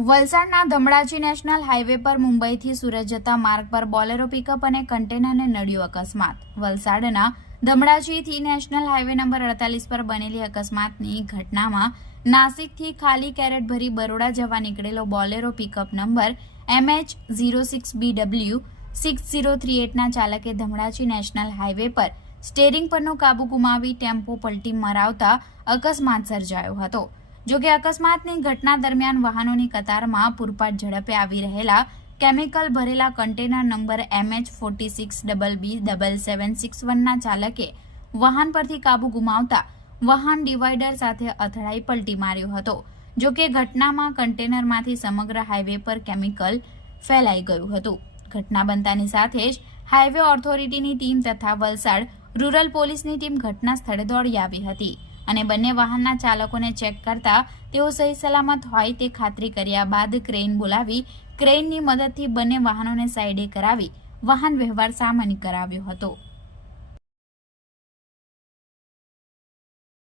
વલસાડના Dhamdachi national highway પર મુંબઈથી સુરત જતા માર્ગ પર બોલેરો પિકઅપ અને કન્ટેનરને નડ્યો અકસ્માત. વલસાડના ધમડાચીથી નેશનલ હાઈવે નંબર અડતાલીસ પર બનેલી અકસ્માતની ઘટનામાં નાસિકથી ખાલી કેરેટ ભરી બરોડા જવા નીકળેલો Bolero pickup number MH zero six B W six zero three એટના ચાલકે ધમડાચી નેશનલ હાઈવે પર સ્ટેરિંગ પરનો કાબુ ગુમાવી ટેમ્પો પલટી મરાવતા અકસ્માત સર્જાયો હતો. જોકે અકસ્માતની ઘટના દરમિયાન વાહનોની કતારમાં પૂરપાટ ઝડપે આવી રહેલા કેમિકલ ભરેલા container number MH forty six double B double seven six વનના ચાલકે વાહન પરથી કાબુ ગુમાવતા વાહન ડિવાઈડર સાથે અથડાઈ પલટી માર્યો હતો. જોકે ઘટનામાં કન્ટેનરમાંથી સમગ્ર હાઈવે પર કેમિકલ ફેલાઈ ગયું હતું. ઘટના બનતાની સાથે જ હાઈવે ઓથોરિટીની ટીમ તથા વલસાડ રૂરલ પોલીસની ટીમ ઘટના સ્થળે દોડી આવી હતી. અને બંને વાહનના ચાલકોને ચેક કરતા તેઓ સહી સલામત હોય તે ખાતરી કર્યા બાદ ક્રેઇન બોલાવી ક્રેઇનની મદદથી બંને વાહનોને સાઈડે કરાવી વાહન વ્યવહાર સામાન્ય કરાવ્યો હતો.